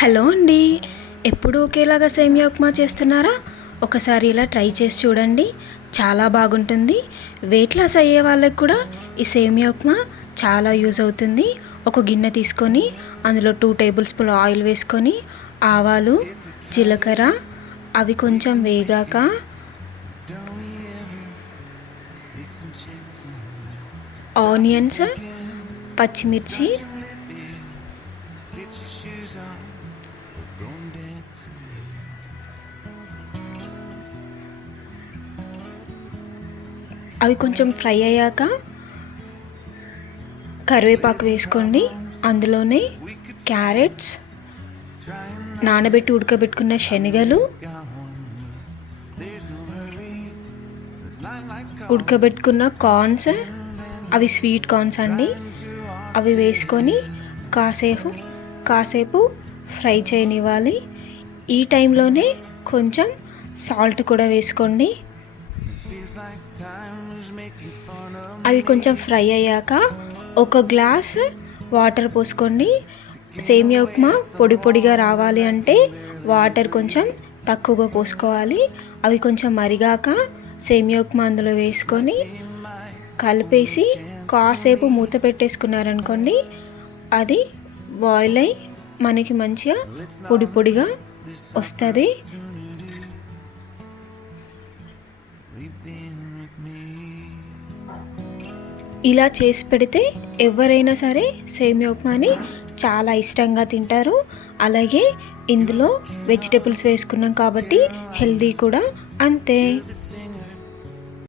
Hello అండి. ఎప్పుడు ఒకేలాగా సేమియా ఉప్మా చేస్తున్నారా? ఒకసారి ఇలా ట్రై చేసి చూడండి, చాలా బాగుంటుంది. వెయిట్ లాస్ అయ్యే వాళ్ళకి కూడా ఈ సేమియా ఉప్మా చాలా యూజ్ అవుతుంది. ఒక గిన్నె తీసుకొని అందులో 2 టేబుల్ స్పూన్ ఆయిల్ వేసుకొని ఆవాలు, జీలకర్ర అవి కొంచెం వేగాక ఆనియన్స్, పచ్చిమిర్చి, అవి కొంచెం ఫ్రై అయ్యాక కరివేపాకు వేసుకోండి. అందులోనే క్యారెట్స్, నానబెట్టి ఉడకబెట్టుకున్న శనగలు, ఉడకబెట్టుకున్న కార్న్స్, అవి స్వీట్ కార్న్స్ అండి, అవి వేసుకొని కాసేపు ఫ్రై చేయనివ్వాలి. ఈ టైంలోనే కొంచెం సాల్ట్ కూడా వేసుకోండి. అవి కొంచెం ఫ్రై అయ్యాక ఒక గ్లాస్ వాటర్ పోసుకోండి. సేమియా ఉప్మా పొడి పొడిగా రావాలి అంటే వాటర్ కొంచెం తక్కువగా పోసుకోవాలి. అవి కొంచెం మరిగాక సేమియా ఉప్మా అందులో వేసుకొని కలిపేసి కాసేపు మూత పెట్టేసుకున్నారనుకోండి, అది బాయిల్ అయ్యి మనకి మంచిగా పొడి పొడిగా వస్తుంది. ఇలా చేసి పెడితే ఎవరైనా సరే సేమియా ఉప్మాని చాలా ఇష్టంగా తింటారు. అలాగే ఇందులో వెజిటేబుల్స్ వేసుకున్నాం కాబట్టి హెల్దీ కూడా అంతే.